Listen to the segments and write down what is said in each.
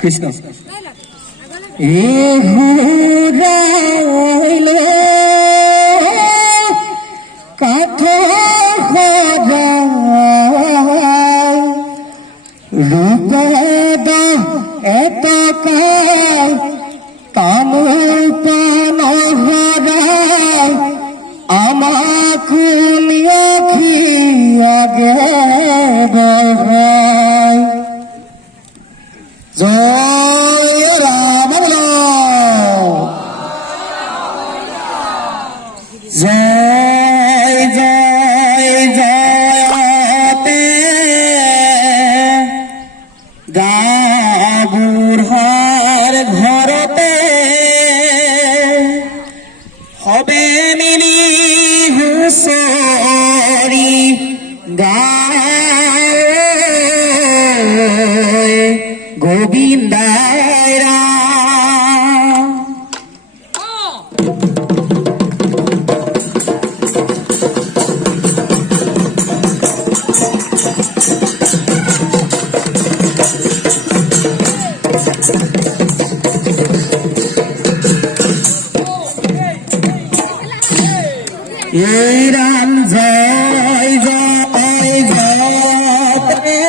কৃষ্ণ কাঠ রূপ এত তামুল পান হরায় আমাকে আগে বহায় জয় রাম জয় জয় জয়তে গাবুরহার ঘরতে হবে মিলি হুসরি গায় গোবিন্দায় রাম এই রাম জয় জয় জয়তে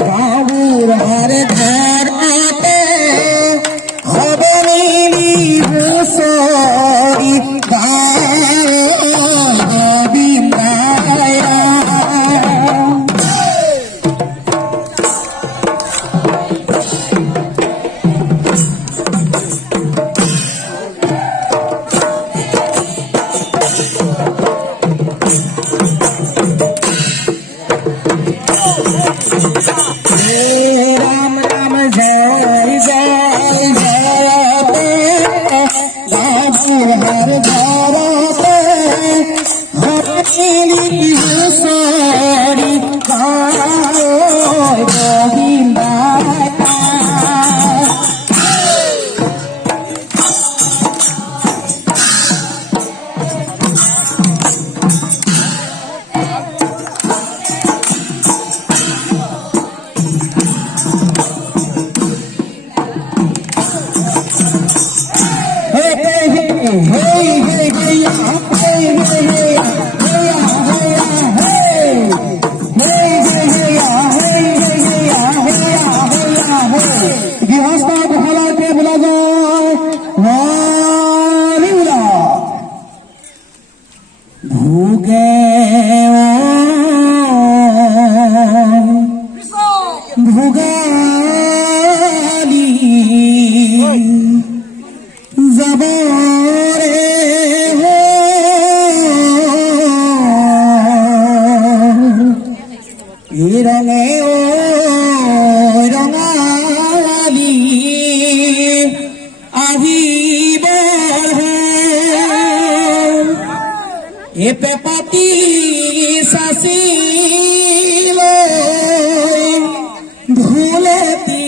বাবুর ঘরতে হবে মিলি হুসরি গায় গোবিন্দায় রাম राम राम जय जय जयते बाबूहर घरते हरी हुसरी गाय गोविंदाय ভোগে ভোগালি যাব রে এই রঙে ও রঙালি আহিব এ পেপাতি সাসিলে ভুলেতি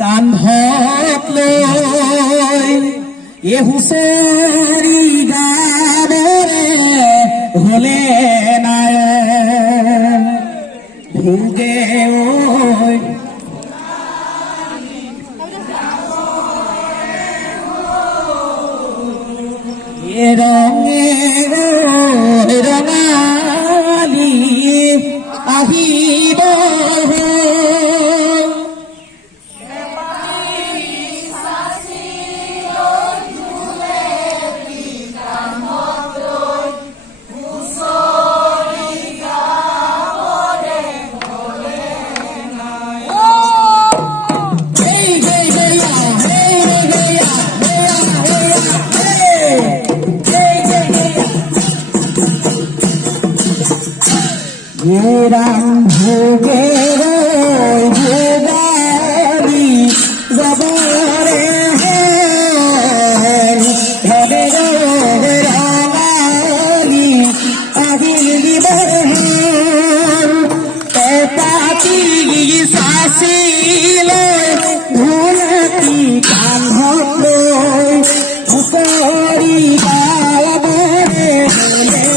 কান্ধত লৈ এ হুঁচৰি গাবৰে হলে নাই ভোগে ঐ এ রঙে রঙালি আহিব রাম ভোগে ভোগালি জবরে ঘরে রামালি আহিলি পাতি সাসিলে ভুলতি কান্ধ হুঁচৰি গাবৰে হলে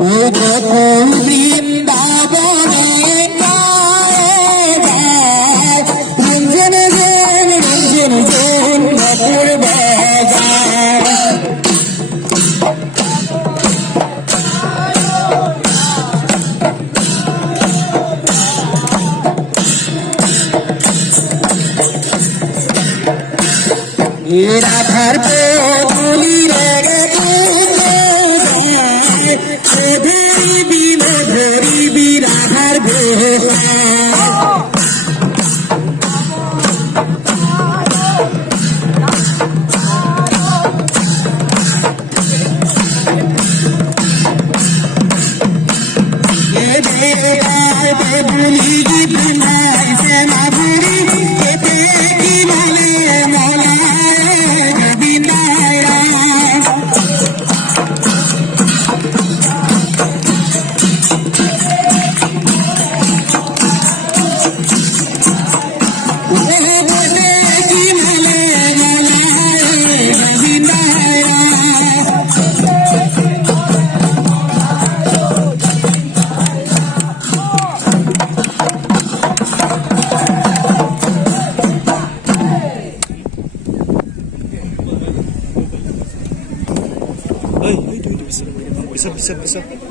ও গোকুল বৃন্দাবনে রঞ্জন জন রঞ্জন জন বকুর বাজার রাধার পুলি রে ধরিবি রাধার ভোলা বুলি বিনাই সেনা বুড়ি কেতে কি বলে মলায় গোবিন্দায় Bisa.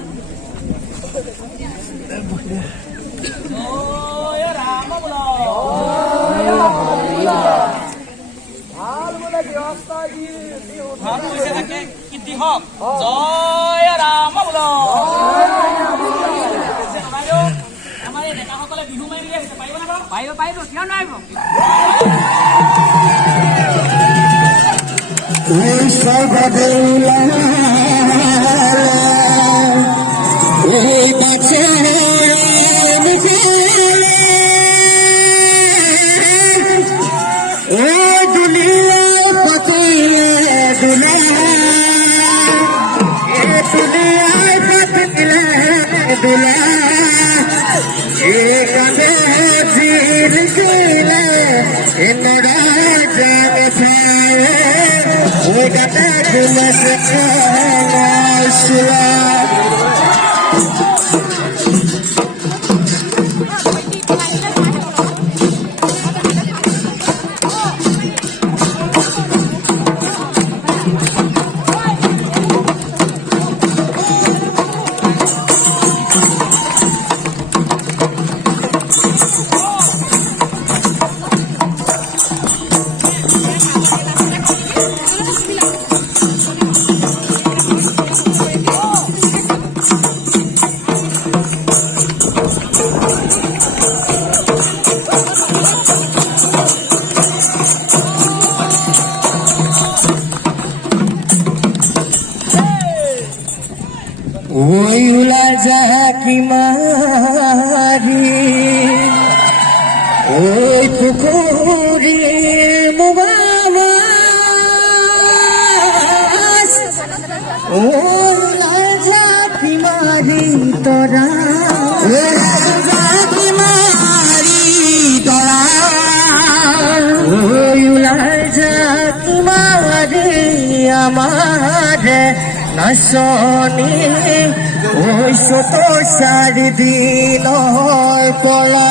ওইলা যাকি মারি ওই পুকুরি মুবাস ওইলা যাকি মারি তোরা যাকি মারি তোরা ওইলা যাকি মারি আমার নাচনি ওই শত 4 দিন পড়া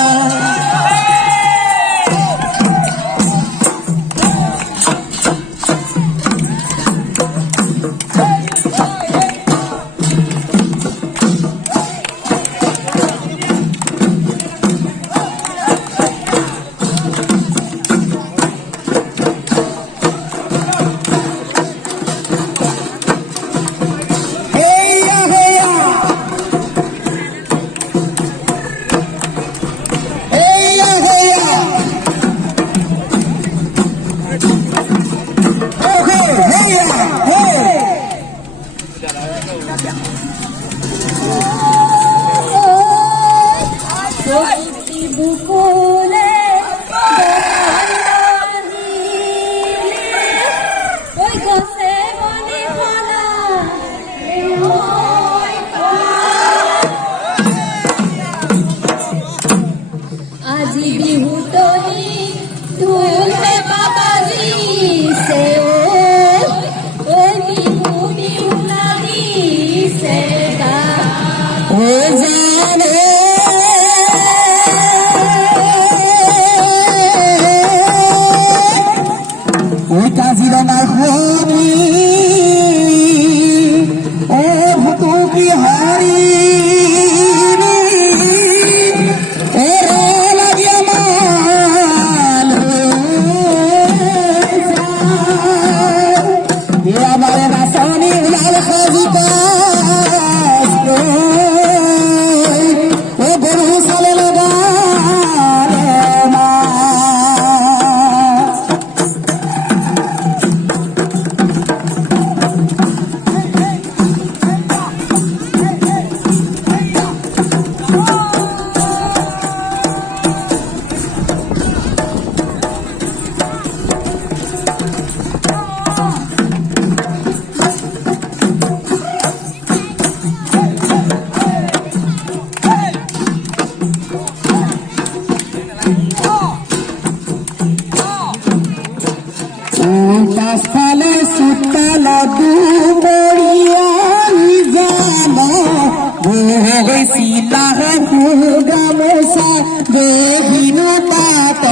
গামোচা দেহিনো তাত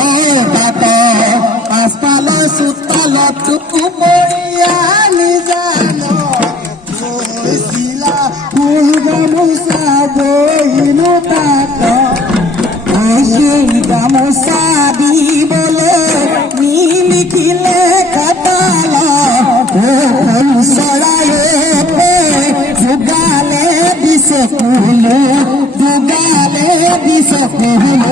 তাত পাছফাল চোতালত কুমৰীয়া নিজান গৈছিলা ফুল গামোচা দেহিনো তাত সেই গামোচা দিবলৈ নিলিখিলে কাটাল চৰায়ে যোগালে দিছে কুলো যোগালে দিছে কুলো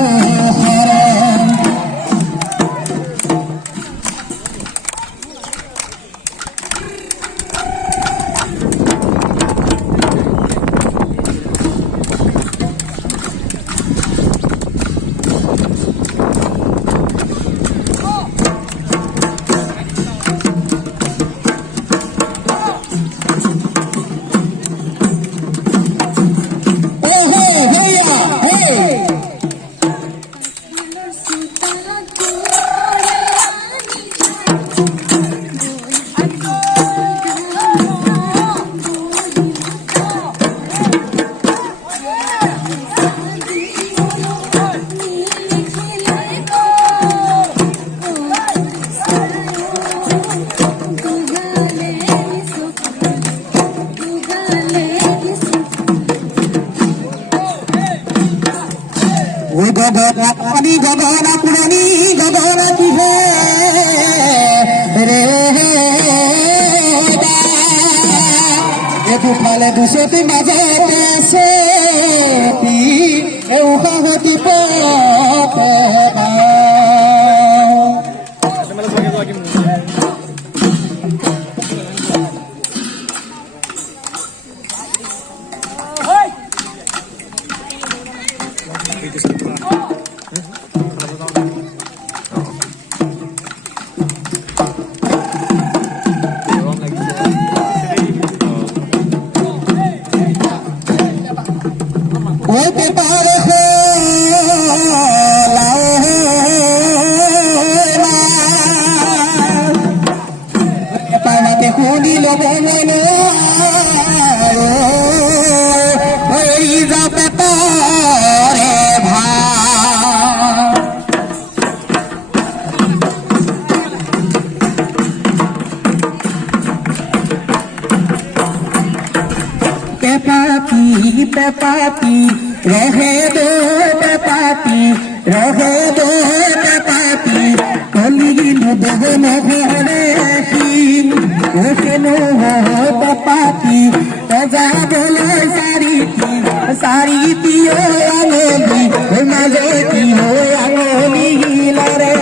গগনা গগনা পুৰণি গগনা কিহে ৰে দুফালে দুচতি মাজতে আছে এউহতি পথে হইতে পারে পাড়াতে শুনিল বলল যাতে পরে পেপাপি রহে দো পেপাপি রহে দো পেপাপি কলিলু দেবন ঘরে ওকেনো পেপাপি তজা বলে সারিতি ও আঙলি মাঝে কি ও আঙলি লরে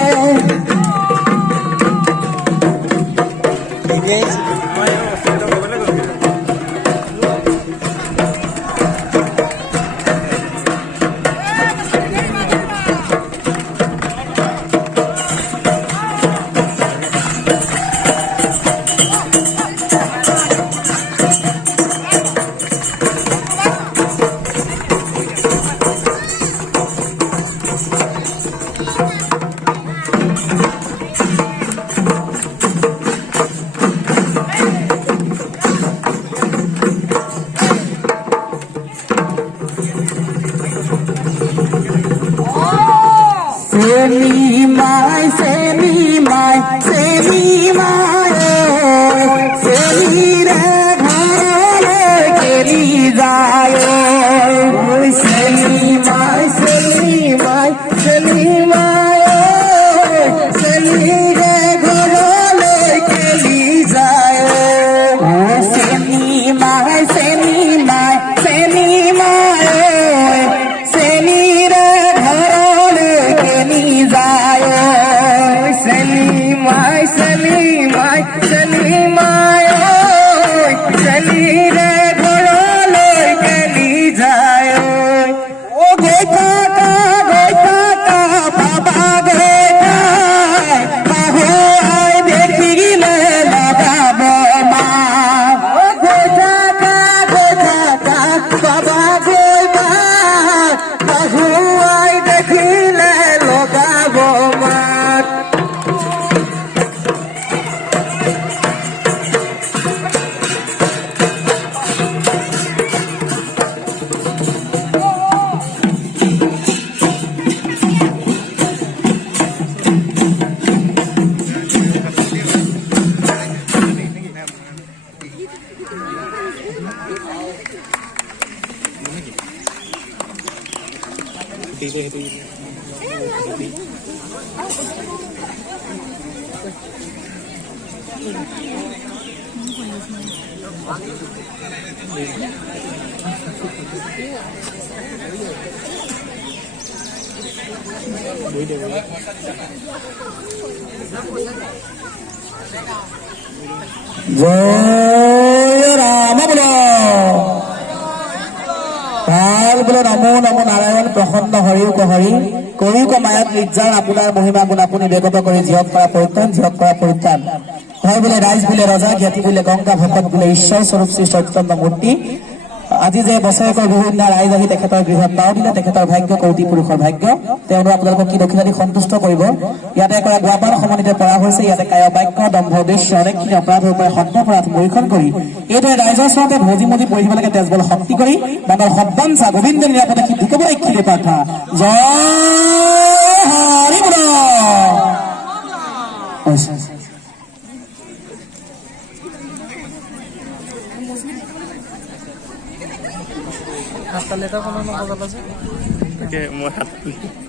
জয় ৰাম বোলো ভাল বোলো নমো নমো নাৰায়ণ প্ৰসন্ন হৰিও হৰি কৰিও মায়াত নিৰ্যান আপোনাৰ মহিমা গুণ আপুনি বেগত কৰি জিহক কৰা পৰিত্ৰাণ জিহক কৰা পৰিত্ৰাণ হয় বোলে ৰাইজ বোলে ৰজা জ্ঞাতি বোলে গংগা ভকত বোলে ঈশ্বৰ স্বৰূপ শ্ৰী চৈতন্য মূৰ্তি আজি যে বছৰেকৰ বিহুৰ দিনা ৰাইজ আহি তেখেতৰ গৃহত পাও দিলে তেখেতৰ ভাগ্য কৌটি পুৰুষৰ ভাগ্য তেওঁলোক আপোনালোকক কি দক্ষিণা দি সন্তুষ্ট কৰিব ইয়াতে কৰা গোৱাপান সমানিতে পৰা হৈছে ইয়াতে কায় বাক্য দম্ভ উদ্দেশ্য অনেকখিনি অপৰাধৰ পৰা সত্যাপৰাধ মৰীক্ষণ কৰি এইদৰে ৰাইজৰ ওচৰতে ভজি মজি পৰি থাকিব লাগে তেজবল শক্তি কৰি মনৰ সদ্বাঞ্ছা গোবিন্দ নিৰাপদে সিদ্ধি ক'বলৈ খিলে প্ৰাৰ্থনা জয় হৰি বোল হাততালি এটা কোনো নবজালা যে তাকে মই হাত